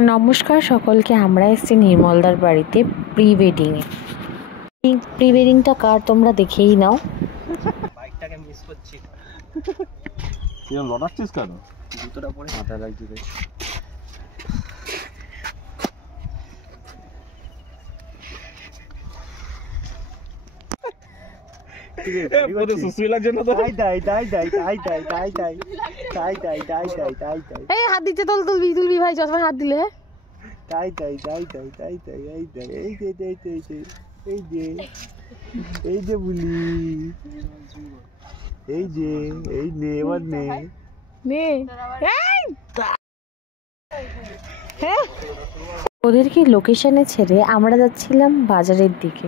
নমস্কার সকলকে। আমরা এসেছি নির্মলদার বাড়িতে প্রি ওয়েডিংয়ে। এই প্রি ওয়েডিংটা কার তোমরা দেখেই নাও। বাইকটাকে মিস করছি। তুই লড়াচ্ছিস কেন? জুতোটা পরে মাথা লাগছে রে। হাত দিচ্ছে, তুলবি ভাই, চশমা হাত দিলে। ওদেরকে লোকেশনে ছেড়ে আমরা যাচ্ছিলাম বাজারের দিকে।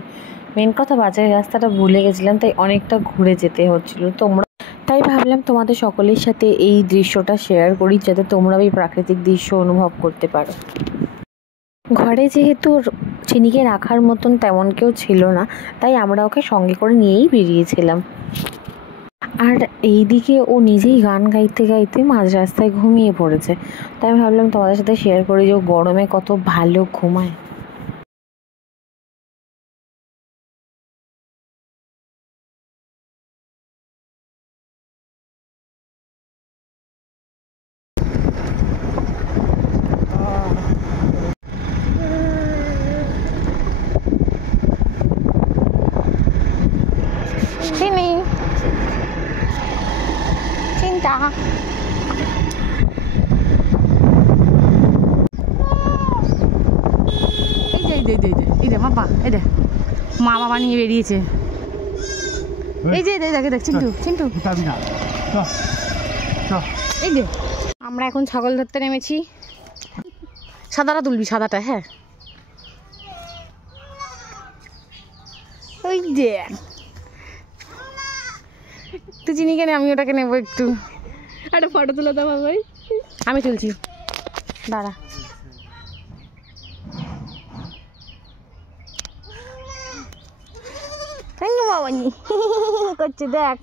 মেন কথা, বাজারের রাস্তাটা ভুলে গেছিলাম, তাই অনেকটা ঘুরে যেতে হচ্ছিল। তাই ভাবলাম তোমাদের সকলের সাথে এই দৃশ্যটা শেয়ার করি, যাতে তোমরাও এই প্রাকৃতিক দৃশ্য অনুভব করতে পারো। ঘরে যেহেতু চিনিকে রাখার মতন তেমন কেউ ছিল না, তাই আমরা ওকে সঙ্গে করে নিয়েই বেরিয়েছিলাম। আর এইদিকে ও নিজেই গান গাইতে গাইতে মাঝ রাস্তায় ঘুমিয়ে পড়েছে। তাই আমি ভাবলাম তোমাদের সাথে শেয়ার করি যে ও গরমে কত ভালো ঘুমায়। চিন্তা এই যে বাবা, এই দে মা বাবা নিয়ে বেরিয়েছে। এই যে দেখ চিন্টু এই যে আমরা এখন ছাগল ধরতে নেমেছি। সাদাটা তুলবি, সাদাটা। হ্যাঁ, ওই যে তুই চিনিকে নে, আমি ওটাকে নেবো একটু। একটা ফটো তুলে দাও ভাই। আমি তুলছি, দাঁড়া। করছে দেখ,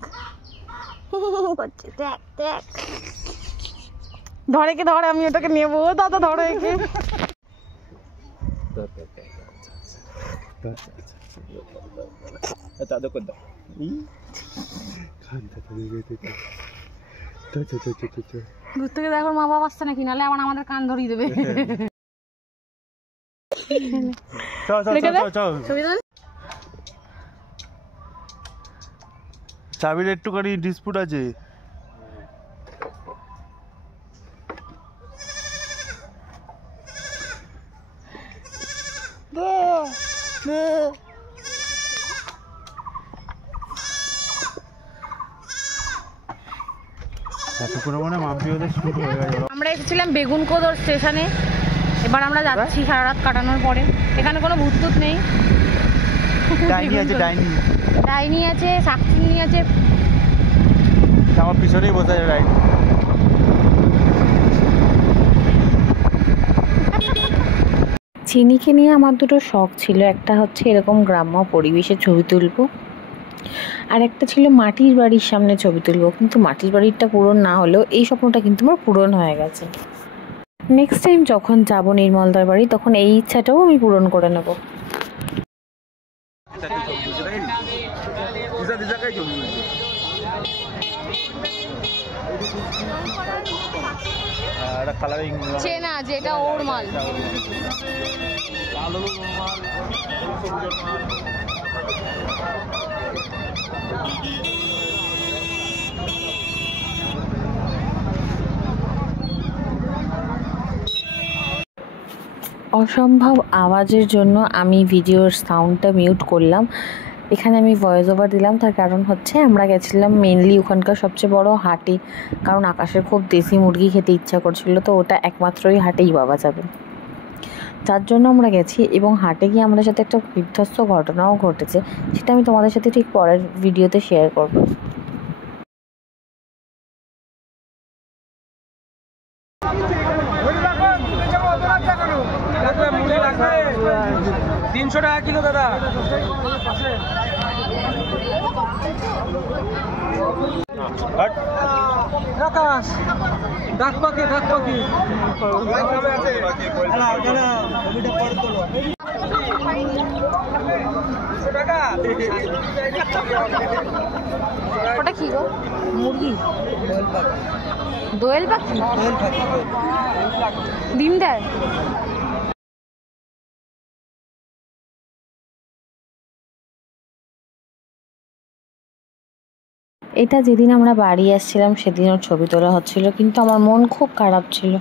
ধরে কে ধরে, আমি ওটাকে নেবো। দাদা ধরো একে। দূর থেকে দেখো মা বাবা আসছে নাকি, নাহলে আবার আমাদের কান ধরিয়ে দেবে। চাবির একটুখানি ডিসপুট আছে। আমরা এসেছিলাম বেগুনকোদর স্টেশনে। এবার আমরা যাচ্ছি সারা রাত কাটানোর পরে। এখানে কোনো ভূত টুত নেই। ডাইনি আছে, শাকচুন্নি আছে। আমার পিছনেই বসে আছে ডাইনি। চিনিকে নিয়ে আমার দুটো শখ ছিল। একটা হচ্ছে এরকম গ্রাম্য পরিবেশে ছবি তুলবো, আর একটা ছিল মাটির বাড়ির সামনে ছবি তুলবো। কিন্তু মাটির বাড়িটা পূরণ না হলেও এই স্বপ্নটা কিন্তু আমার পূরণ হয়ে গেছে। নেক্সট টাইম যখন যাবো নির্মলদার বাড়ি, তখন এই ইচ্ছাটাও আমি পূরণ করে নেব। চেনা যেটা ওর মাল। অসম্ভব আওয়াজের জন্য আমি ভিডিওর সাউন্ডটা মিউট করলাম। এখানে আমি ভয়েস ওভার দিলাম। তার কারণ হচ্ছে আমরা গেছিলাম মেনলি ওখানকার সবচেয়ে বড় হাটে, কারণ আকাশের খুব দেশি মুরগি খেতে ইচ্ছা করছিল। তো ওটা একমাত্রই হাটেই পাওয়া যাবে, যার জন্য আমরা গেছি। এবং হাটে গিয়ে আমাদের সাথে একটা বিধ্বস্ত ঘটনাও ঘটেছে, সেটা আমি তোমাদের সাথে ঠিক পরের ভিডিওতে শেয়ার করবো। 300 টাকা কিলো দাদা। আকাশ ডাক পাখি ওটা কি গো? মুরগি? দোয়েল পাখি? ডিম দেয়? এটা যেদিন আমরা বাড়ি আসছিলাম সেদিন ওর ছবি তোলা হচ্ছিল, কিন্তু আমার মন খুব খারাপ ছিল।